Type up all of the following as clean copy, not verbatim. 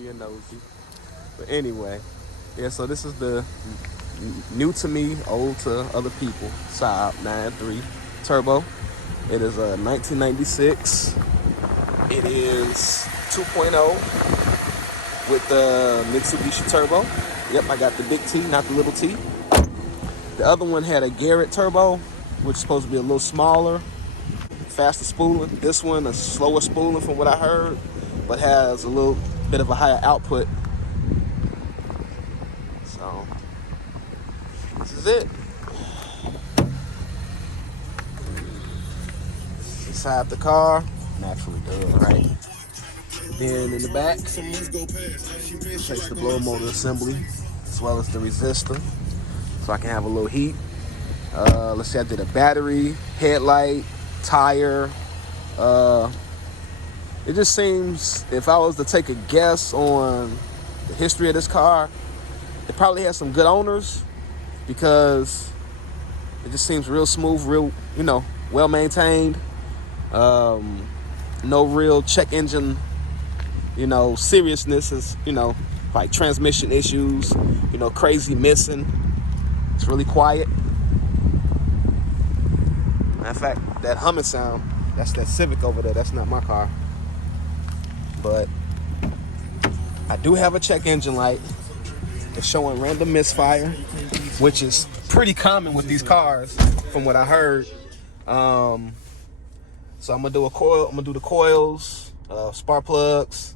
being nosy. But anyway, yeah, so this is the new to me, old to other people, Saab 9.3 Turbo. It is a 1996. It is 2.0 with the Mitsubishi Turbo. Yep, I got the big T, not the little T. The other one had a Garrett Turbo, which is supposed to be a little smaller, faster spooling. This one is slower spooling from what I heard, but has a little bit of a higher output. So this is it. Inside the car, naturally good, right? Then in the back, place the blower motor assembly as well as the resistor, so I can have a little heat. Let's see, I did a battery, headlight, tire. It just seems, if I was to take a guess on the history of this car, it probably has some good owners because it just seems real smooth, real, well maintained. No real check engine, seriousness is, like transmission issues, crazy missing. It's really quiet. Matter of fact, that humming sound, that's that Civic over there. That's not my car. But I do have a check engine light. It's showing random misfire, which is pretty common with these cars from what I heard. So I'm gonna do a coil. I'm gonna do the coils, spark plugs,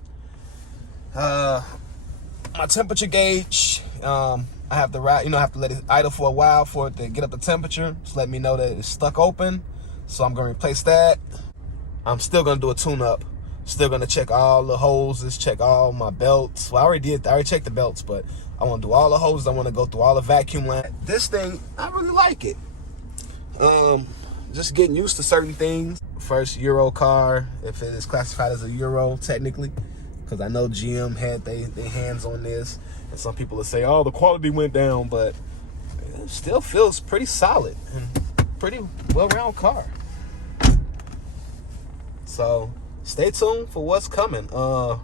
my temperature gauge. I have to I have to let it idle for a while for it to get up the temperature. Just let me know that it's stuck open. So I'm gonna replace that. I'm still gonna do a tune-up. Still gonna check all the hoses, check all my belts. Well, I already checked the belts, but I want to do all the hoses. I want to go through all the vacuum line. This thing, I really like it. Just getting used to certain things. First Euro car, if it is classified as a Euro technically, because I know GM had their hands on this, and some people will say, oh, the quality went down, but it still feels pretty solid and pretty well-rounded car. So stay tuned for what's coming. Y'all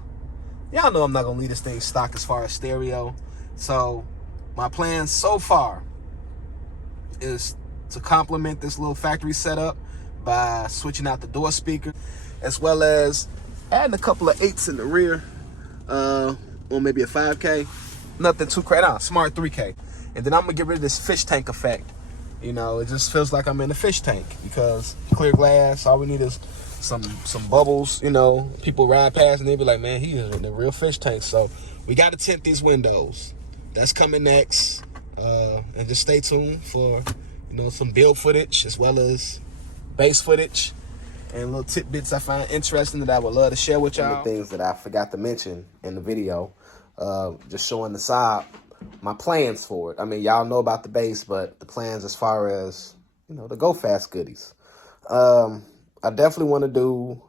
know I'm not gonna leave this thing stock as far as stereo. So my plan so far is to complement this little factory setup by switching out the door speaker, as well as adding a couple of 8s in the rear, or maybe a 5K. Nothing too crazy. Smart 3K. And then I'm gonna get rid of this fish tank effect. It just feels like I'm in a fish tank because clear glass. All we need is some bubbles. People ride past and they be like, man, he is in a real fish tank. So we got to tint these windows. That's coming next. And just stay tuned for some build footage as well as base footage and little tidbits I find interesting that I would love to share with y'all. Some of the things that I forgot to mention in the video, just showing the Saab, my plans for it. I mean, y'all know about the base, but the plans as far as, the go fast goodies. I definitely want to do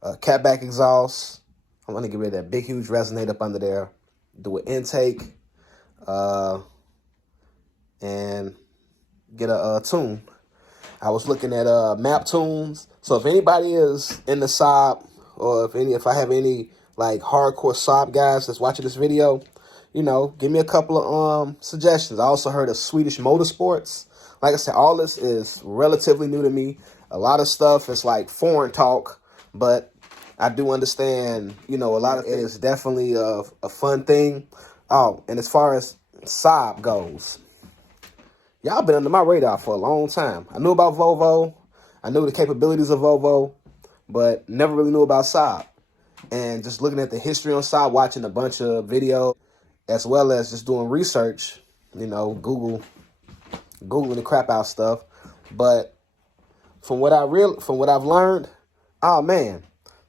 a catback exhaust. I want to get rid of that big, huge resonate up under there. Do an intake, and get a tune. I was looking at map tunes. So if anybody is in the Saab, or if I have any like hardcore Saab guys that's watching this video, give me a couple of suggestions. I also heard of Swedish Motorsports. Like I said, all this is relatively new to me. A lot of stuff is like foreign talk, but I do understand, a lot of it is definitely a fun thing. Oh, and as far as Saab goes, y'all been under my radar for a long time. I knew about Volvo. I knew the capabilities of Volvo, but never really knew about Saab. And just looking at the history on Saab, watching a bunch of videos, as well as just doing research, Googling the crap out stuff. But from what I've learned, oh man.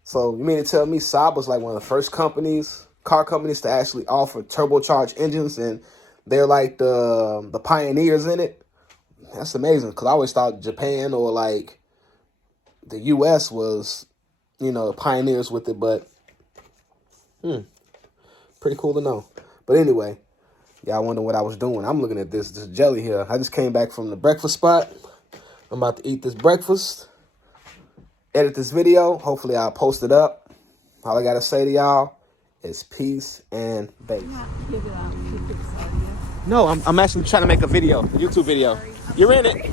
So you mean to tell me Saab was like one of the first car companies to actually offer turbocharged engines, and they're like the pioneers in it? That's amazing, because I always thought Japan or like the US was, pioneers with it, but pretty cool to know. But anyway, y'all wonder what I was doing. I'm looking at this jelly here. I just came back from the breakfast spot. I'm about to eat this breakfast, edit this video. Hopefully I'll post it up. All I got to say to y'all is peace and bass. Give it out. Keep it audio. No, I'm actually trying to make a video, a YouTube video. You're in it.